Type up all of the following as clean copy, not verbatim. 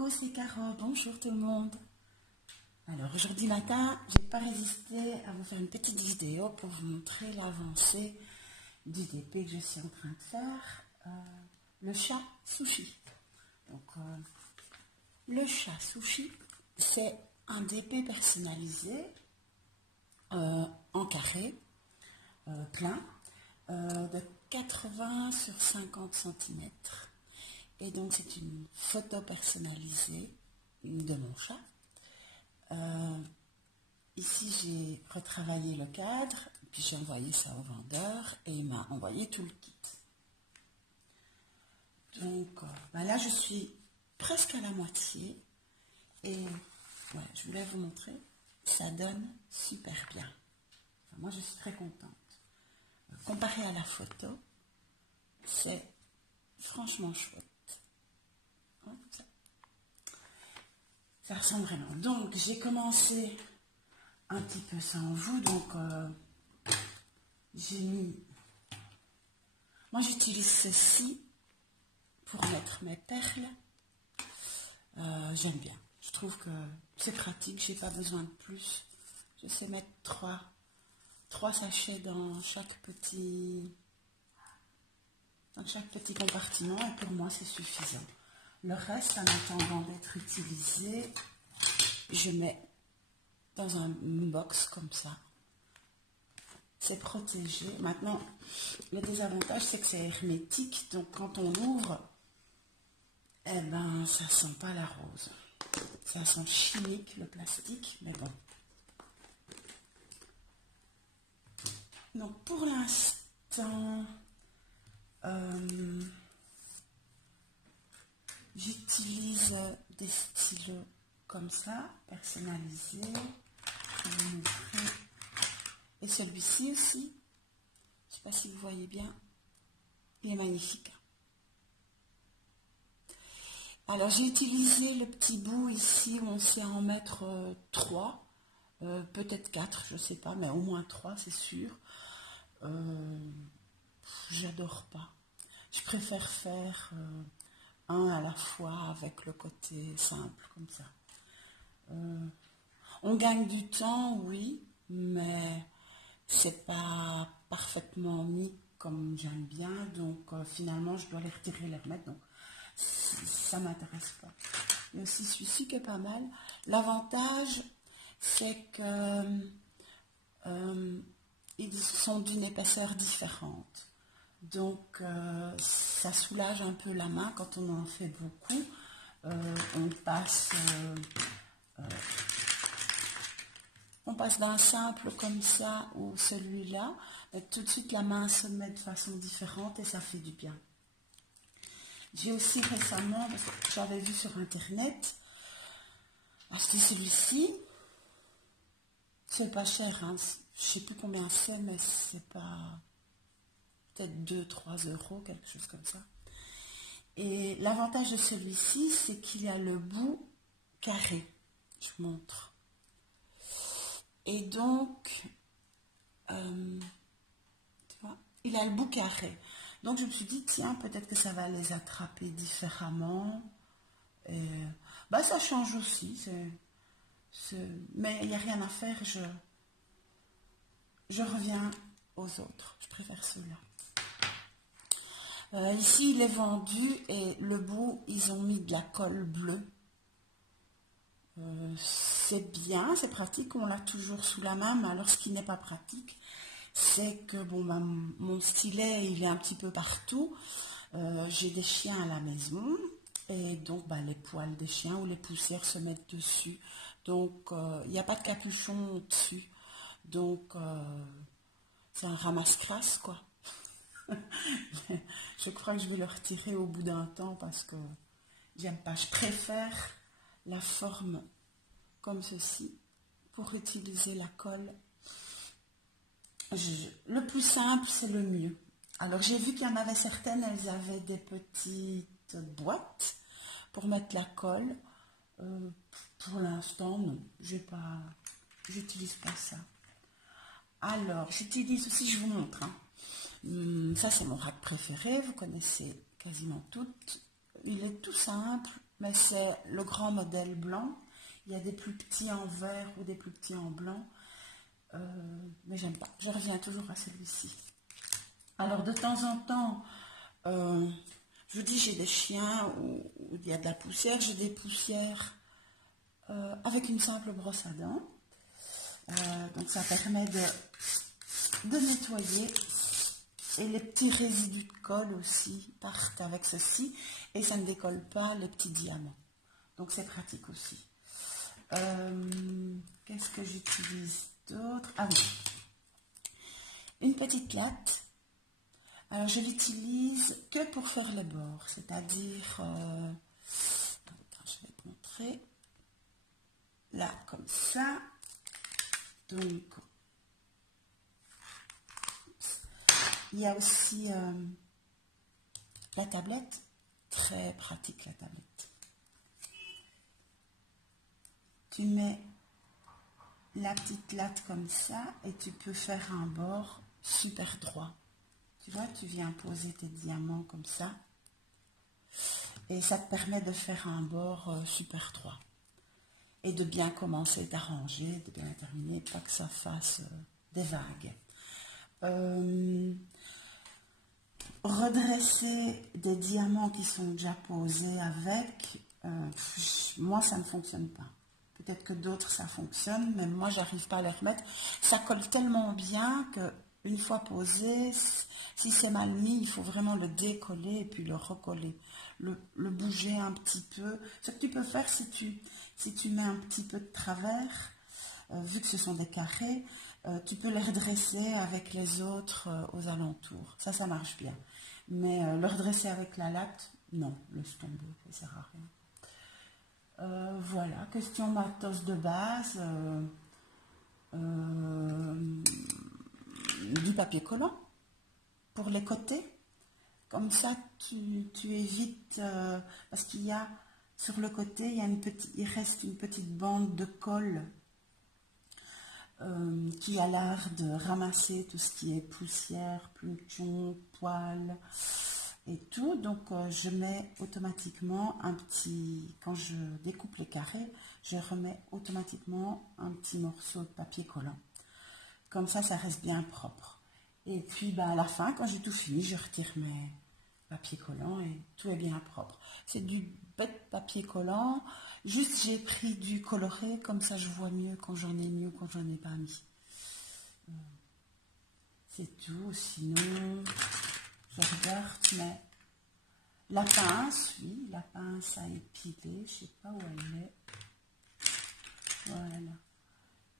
Coucou, c'est Caro, bonjour tout le monde. Alors aujourd'hui matin, je n'ai pas résisté à vous faire une petite vidéo pour vous montrer l'avancée du DP que je suis en train de faire, le chat sushi. Donc le chat sushi, c'est un DP personnalisé en carré, plein, de 80 sur 50 cm. Et donc c'est une photo personnalisée de mon chat. Ici j'ai retravaillé le cadre, puis j'ai envoyé ça au vendeur et il m'a envoyé tout le kit. Donc là je suis presque à la moitié et voilà, je voulais vous montrer, ça donne super bien. Enfin, moi je suis très contente. Comparé à la photo, c'est franchement chouette. Ça ressemble vraiment. Donc j'ai commencé un petit peu sans vous, donc j'ai mis, moi j'utilise ceci pour mettre mes perles. J'aime bien, je trouve que c'est pratique, j'ai pas besoin de plus. Je sais mettre trois sachets dans chaque petit compartiment et pour moi c'est suffisant. Le reste, en attendant d'être utilisé, je mets dans un box comme ça. C'est protégé. Maintenant, le désavantage, c'est que c'est hermétique. Donc, quand on l'ouvre, eh ben, ça sent pas la rose. Ça sent chimique, le plastique, mais bon. Donc, pour l'instant, j'utilise des stylos comme ça, personnalisés. Je vais vous montrer. Et celui-ci aussi, je ne sais pas si vous voyez bien, il est magnifique. Alors j'ai utilisé le petit bout ici où on sait en mettre 3, peut-être 4, je ne sais pas, mais au moins 3 c'est sûr. J'adore pas. Je préfère faire un à la fois avec le côté simple comme ça. On gagne du temps, oui, mais c'est pas parfaitement mis comme j'aime bien, donc finalement je dois les retirer et les remettre, donc ça m'intéresse pas. Il y a aussi celui-ci qui est pas mal. L'avantage, c'est que ils sont d'une épaisseur différente. Donc ça soulage un peu la main quand on en fait beaucoup. On passe d'un simple comme ça ou celui-là, tout de suite la main se met de façon différente et ça fait du bien. J'ai aussi récemment, parce que j'avais vu sur internet, acheté celui-ci. C'est pas cher, hein. Je sais plus combien c'est, mais c'est pas, peut-être 2-3 euros, quelque chose comme ça. Et l'avantage de celui-ci, c'est qu'il a le bout carré. Je vous montre. Et donc, tu vois, il a le bout carré. Donc je me suis dit, tiens, peut-être que ça va les attraper différemment. Et, ça change aussi. Mais il n'y a rien à faire. Je reviens aux autres. Je préfère ceux-là. Ici, il est vendu et le bout, ils ont mis de la colle bleue. C'est bien, c'est pratique, on l'a toujours sous la main, mais alors ce qui n'est pas pratique, c'est que mon stylet, il est un petit peu partout. J'ai des chiens à la maison et donc les poils des chiens ou les poussières se mettent dessus. Donc, il n'y a pas de capuchon au-dessus. Donc, c'est un ramasse-crasse, quoi. Je crois que je vais le retirer au bout d'un temps parce que j'aime pas. Je préfère la forme comme ceci pour utiliser la colle. Le plus simple, c'est le mieux. Alors, j'ai vu qu'il y en avait certaines, elles avaient des petites boîtes pour mettre la colle. Pour l'instant, non. J'utilise pas ça. Alors, j'utilise aussi, je vous montre. Ça, c'est mon rack préféré. Vous connaissez quasiment toutes. Il est tout simple. mais c'est le grand modèle blanc. Il y a des plus petits en vert ou des plus petits en blanc, mais j'aime pas. Je reviens toujours à celui-ci. Alors de temps en temps, je vous dis, j'ai des chiens où il y a de la poussière. J'ai des poussières avec une simple brosse à dents. Donc ça permet de nettoyer. Et les petits résidus de colle aussi partent avec ceci. Et ça ne décolle pas les petits diamants. Donc c'est pratique aussi. Qu'est-ce que j'utilise d'autre? Ah oui, une petite latte. Alors je l'utilise que pour faire les bords, c'est-à-dire, je vais te montrer, là comme ça. Donc il y a aussi la tablette, très pratique la tablette. Tu mets la petite latte comme ça et tu peux faire un bord super droit. Tu vois, tu viens poser tes diamants comme ça et ça te permet de faire un bord super droit et de bien commencer d'arranger, de bien terminer, pas que ça fasse des vagues. Redresser des diamants qui sont déjà posés avec, moi ça ne fonctionne pas. Peut-être que d'autres ça fonctionne, mais moi j'arrive pas à les remettre. Ça colle tellement bien que une fois posé, si c'est mal mis, il faut vraiment le décoller et puis le recoller, le bouger un petit peu. Ce que tu peux faire si tu mets un petit peu de travers, vu que ce sont des carrés, tu peux les redresser avec les autres aux alentours. Ça marche bien. Mais le redresser avec la latte, non, laisse tomber, ça sert à rien. Voilà, question matos de base. Du papier collant pour les côtés. Comme ça, tu évites, parce qu'il y a, sur le côté, il reste une petite bande de colle qui a l'art de ramasser tout ce qui est poussière, pluton, poils et tout. Donc je mets automatiquement un petit, quand je découpe les carrés, je remets automatiquement un petit morceau de papier collant. Comme ça reste bien propre. Et puis à la fin, quand j'ai tout fini, je retire mes papiers collants et tout est bien propre. C'est du bête papier collant. Juste j'ai pris du coloré, comme ça je vois mieux quand j'en ai mis ou quand j'en ai pas mis. C'est tout. Sinon, je regarde, mais la pince, oui, la pince à épiler, je sais pas où elle est. Voilà.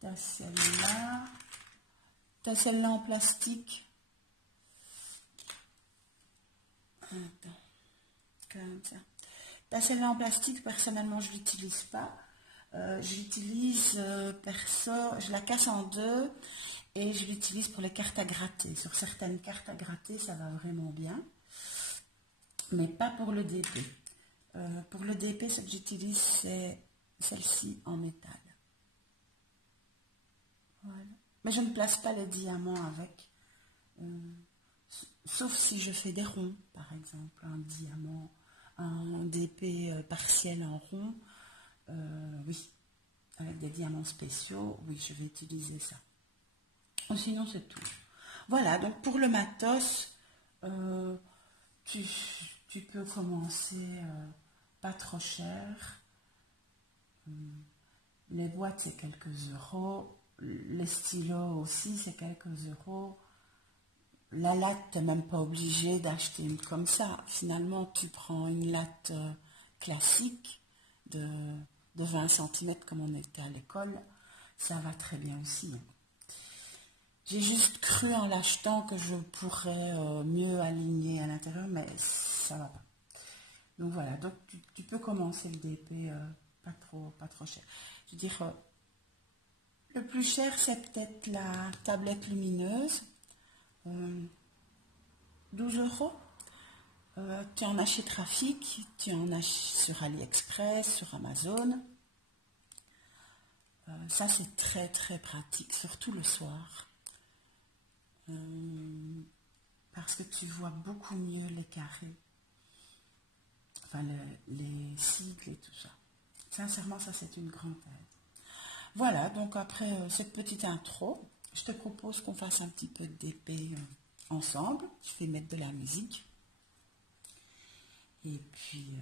T'as celle-là. T'as celle-là en plastique. Attends. Comme ça. T'as celle-là en plastique, personnellement, je l'utilise pas. J'utilise perso, je la casse en deux et je l'utilise pour les cartes à gratter. Sur certaines cartes à gratter, ça va vraiment bien. Mais pas pour le DP. Pour le DP, ce que j'utilise, c'est celle-ci en métal. Voilà. Mais je ne place pas les diamants avec. Sauf si je fais des ronds, par exemple. Un diamant, un DP partiel en rond. Oui. Avec des diamants spéciaux, oui, je vais utiliser ça. Sinon, c'est tout. Voilà, donc pour le matos, tu peux commencer pas trop cher. Les boîtes, c'est quelques euros. Les stylos aussi, c'est quelques euros. La latte, tu n'es même pas obligé d'acheter une comme ça. Finalement, tu prends une latte classique de 20 cm comme on était à l'école. Ça va très bien aussi. J'ai juste cru en l'achetant que je pourrais mieux aligner à l'intérieur, mais ça va pas. Donc voilà, donc tu peux commencer le DP pas trop cher. Je veux dire, le plus cher, c'est peut-être la tablette lumineuse. 12 euros. Tu en as chez Trafic, tu en as sur AliExpress, sur Amazon. Ça, c'est très très pratique, surtout le soir. Parce que tu vois beaucoup mieux les carrés. enfin les sigles et tout ça. Sincèrement, ça c'est une grande aide. Voilà, donc après cette petite intro, je te propose qu'on fasse un petit peu de DP ensemble. Je vais mettre de la musique. Et puis,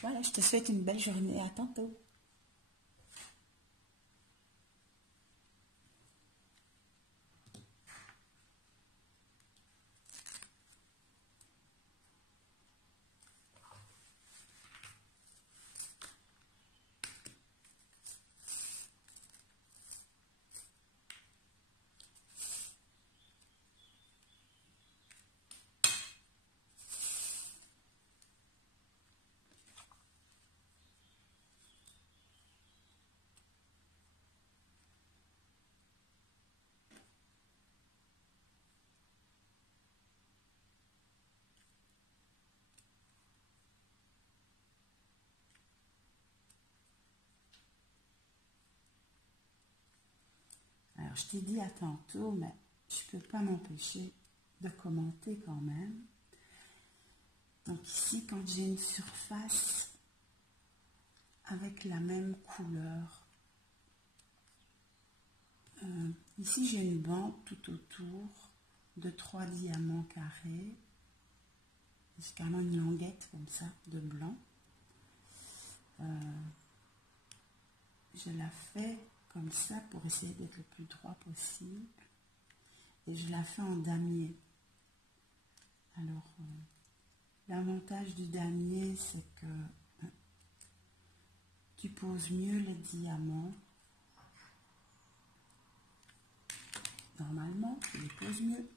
voilà, je te souhaite une belle journée. À tantôt. Alors, je t'ai dit à tantôt, mais je ne peux pas m'empêcher de commenter quand même. Donc ici, quand j'ai une surface avec la même couleur, ici j'ai une bande tout autour de 3 diamants carrés. C'est carrément une languette comme ça, de blanc. Je la fais comme ça pour essayer d'être le plus droit possible. Et je la fais en damier. Alors, l'avantage du damier, c'est que tu poses mieux les diamants. Normalement, tu les poses mieux.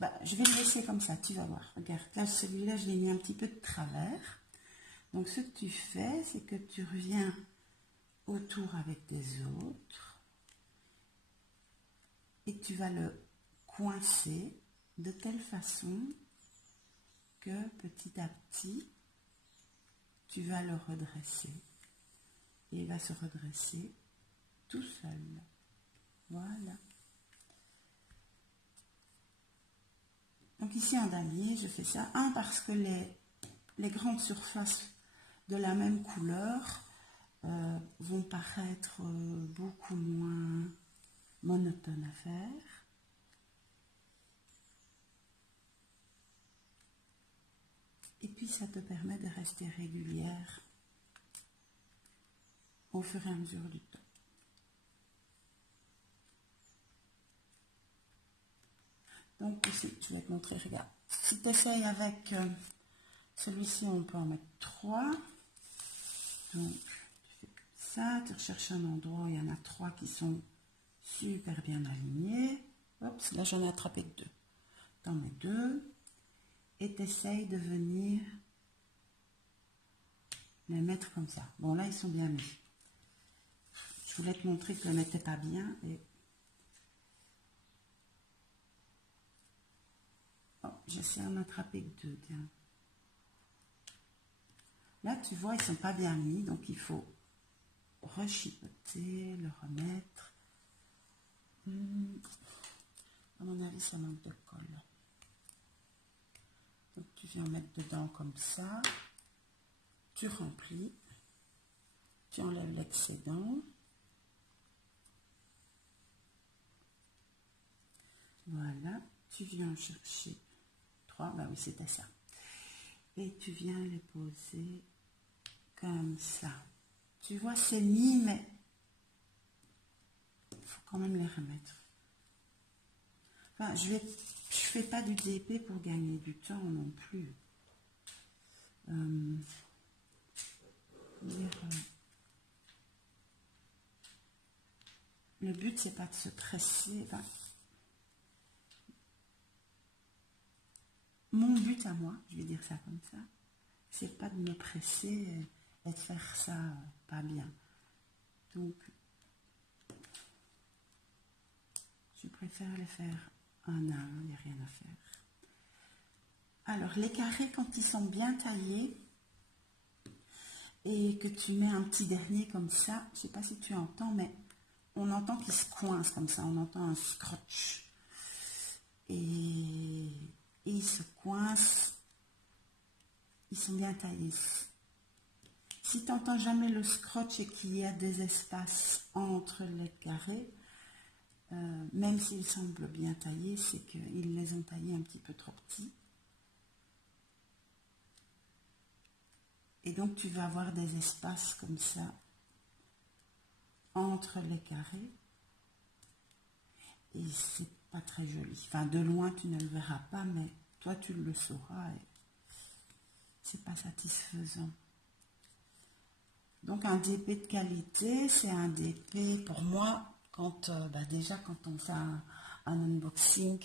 Bah, je vais le laisser comme ça, tu vas voir. Regarde, là, celui-là, je l'ai mis un petit peu de travers. Donc, ce que tu fais, c'est que tu reviens autour avec des autres et tu vas le coincer de telle façon que petit à petit, tu vas le redresser. Et il va se redresser tout seul. Voilà. Donc ici en damier, je fais ça. Parce que les grandes surfaces de la même couleur vont paraître beaucoup moins monotones à faire. Et puis ça te permet de rester régulière au fur et à mesure du temps. Donc ici, je vais te montrer, regarde. Si tu essayes avec celui-ci, on peut en mettre 3. Donc, tu fais comme ça, tu recherches un endroit où il y en a 3 qui sont super bien alignés. Hop, là j'en ai attrapé 2. Tu en mets 2 et tu essayes de venir les mettre comme ça. Bon, là ils sont bien mis. Je voulais te montrer que n'était pas bien. Et... oh, j'essaie d'en attraper 2, tiens. Là, tu vois, ils ne sont pas bien mis, donc il faut rechipoter, le remettre. À mon avis, ça manque de colle. Donc, tu viens mettre dedans comme ça. Tu remplis. Tu enlèves l'excédent. Voilà. Tu viens chercher 3. Bah oui, c'était ça. Et tu viens les poser comme ça. Tu vois, c'est mis, mais il faut quand même les remettre. Enfin, je fais pas du DP pour gagner du temps non plus. Le but, c'est pas de se presser. Enfin, mon but à moi, je vais dire ça comme ça, c'est pas de me presser et de faire ça pas bien. Donc, je préfère les faire un à un, il n'y a rien à faire. Alors, les carrés, quand ils sont bien taillés et que tu mets un petit dernier comme ça, je ne sais pas si tu entends, mais on entend qu'il se coince comme ça, on entend un scratch. Et il se coince ils sont bien taillés. Si tu n'entends jamais le scotch et qu'il y a des espaces entre les carrés, même s'ils semblent bien taillés, c'est qu'ils les ont taillés un petit peu trop petits. Et donc tu vas avoir des espaces comme ça entre les carrés. Et c'est pas très joli. Enfin, de loin tu ne le verras pas, mais toi tu le sauras et c'est pas satisfaisant. Donc un DP de qualité, c'est un DP pour moi, quand déjà quand on fait un unboxing,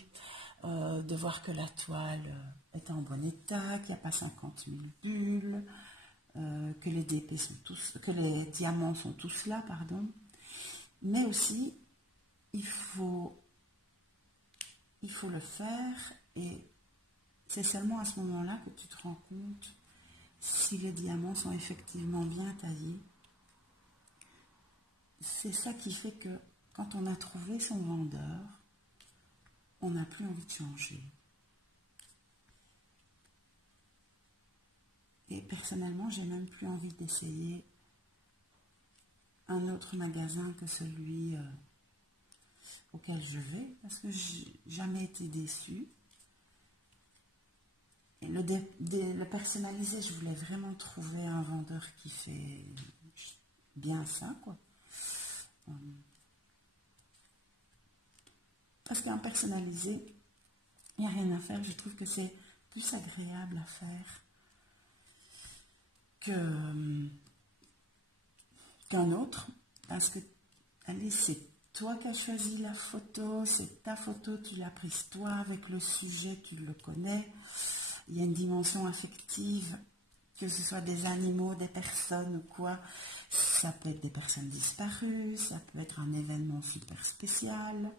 de voir que la toile est en bon état, qu'il n'y a pas 50 000 bulles, que les DP sont tous, que les diamants sont tous là, pardon. Mais aussi, il faut le faire et c'est seulement à ce moment-là que tu te rends compte si les diamants sont effectivement bien taillés. C'est ça qui fait que quand on a trouvé son vendeur, on n'a plus envie de changer. Et personnellement, j'ai même plus envie d'essayer un autre magasin que celui auquel je vais, parce que j'ai jamais été déçue. Et le personnalisé, je voulais vraiment trouver un vendeur qui fait bien ça, quoi. Parce qu'un personnalisé, il n'y a rien à faire. Je trouve que c'est plus agréable à faire qu'un autre. Parce que, allez, c'est toi qui as choisi la photo, c'est ta photo, tu l'as prise toi, avec le sujet, tu le connais. Il y a une dimension affective, que ce soit des animaux, des personnes ou quoi. Ça peut être des personnes disparues, ça peut être un événement super spécial,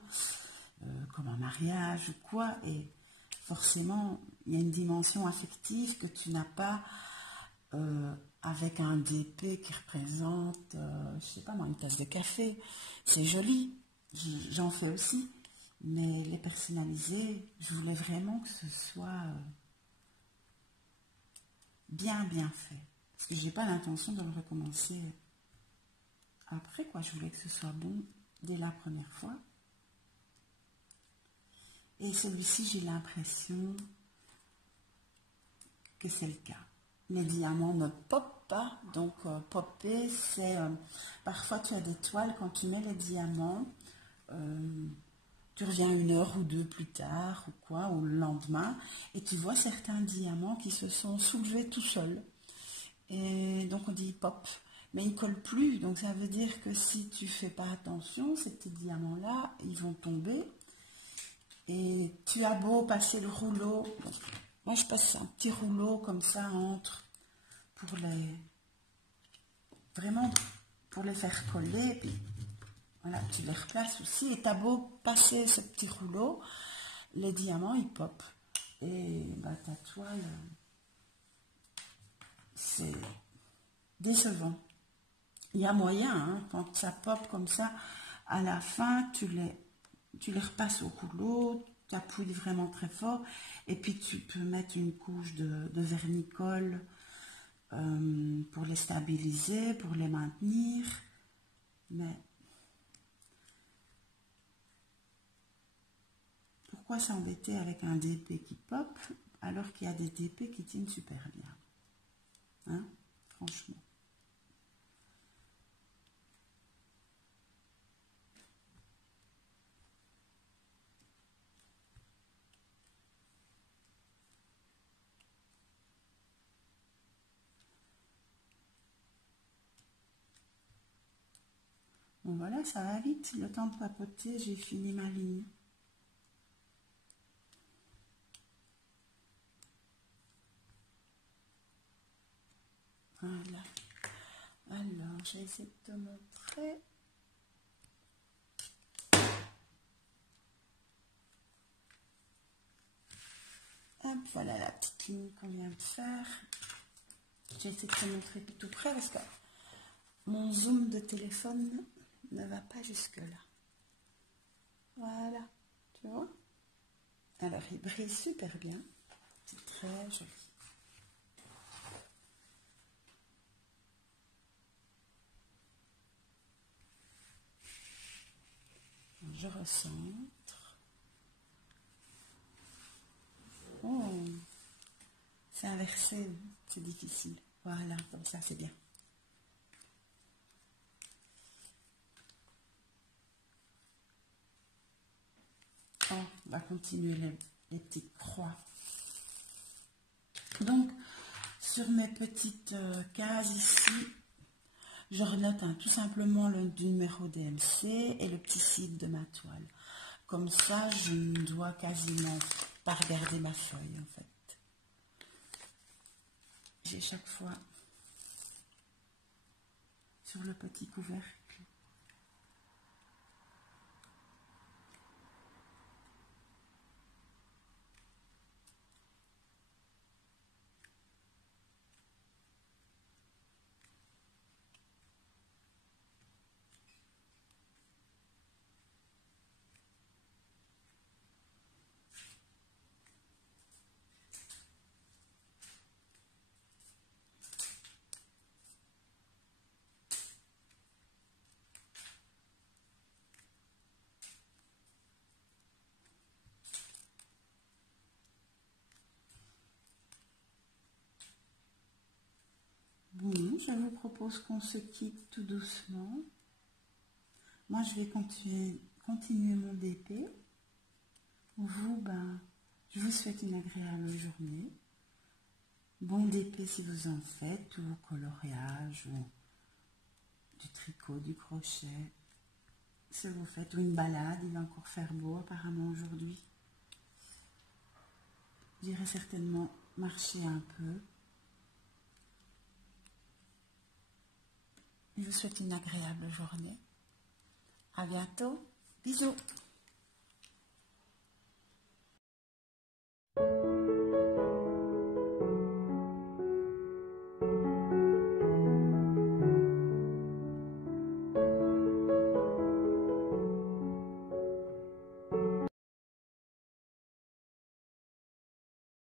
comme un mariage ou quoi. Et forcément, il y a une dimension affective que tu n'as pas avec un DP qui représente, je sais pas moi, une tasse de café. C'est joli, j'en fais aussi. Mais les personnalisés, je voulais vraiment que ce soit bien fait. Parce que j'ai pas l'intention de le recommencer après, quoi. Je voulais que ce soit bon dès la première fois. Et celui-ci, j'ai l'impression que c'est le cas. Les diamants ne popent pas. Donc, popper, c'est... parfois, tu as des toiles, quand tu mets les diamants, tu reviens 1 heure ou 2 plus tard, ou quoi, ou le lendemain, et tu vois certains diamants qui se sont soulevés tout seuls. Et donc, on dit pop. Mais ils ne collent plus. Donc, ça veut dire que si tu ne fais pas attention, ces petits diamants-là, ils vont tomber. Et tu as beau passer le rouleau. Donc, moi, je passe un petit rouleau comme ça entre pour vraiment pour les faire coller. Et puis, voilà, tu les replaces aussi. Et tu as beau passer ce petit rouleau, les diamants, ils popent. Et bah, ta toile, c'est décevant. Il y a moyen, hein, quand ça pop comme ça, à la fin, tu les repasses au rouleau, tu appuies vraiment très fort, et puis tu peux mettre une couche de vernicole pour les stabiliser, pour les maintenir. Mais pourquoi s'embêter avec un DP qui pop alors qu'il y a des DP qui tiennent super bien, hein, franchement. Bon voilà, ça va vite, le temps de papoter, j'ai fini ma ligne. Voilà. Alors, j'ai essayé de te montrer. Hop, voilà la petite ligne qu'on vient de faire. J'ai essayé de te montrer tout près parce que mon zoom de téléphone ne va pas jusque là. Voilà, tu vois? Alors, il brille super bien. C'est très joli. je recentre. Oh, c'est inversé, c'est difficile. Voilà, comme ça c'est bien. Oh, on va continuer les petites croix. Donc, sur mes petites cases ici, je renote tout simplement le numéro DMC et le petit site de ma toile. Comme ça, je ne dois quasiment pas regarder ma feuille en fait. J'ai chaque fois sur le petit couvercle. Bon, je vous propose qu'on se quitte tout doucement. Moi, je vais continuer mon DP. Vous, je vous souhaite une agréable journée. Bon DP si vous en faites, ou vos coloriages, ou du tricot, du crochet. Si vous faites, ou une balade, il va encore faire beau apparemment aujourd'hui. J'irai certainement marcher un peu. Je vous souhaite une agréable journée. À bientôt. Bisous.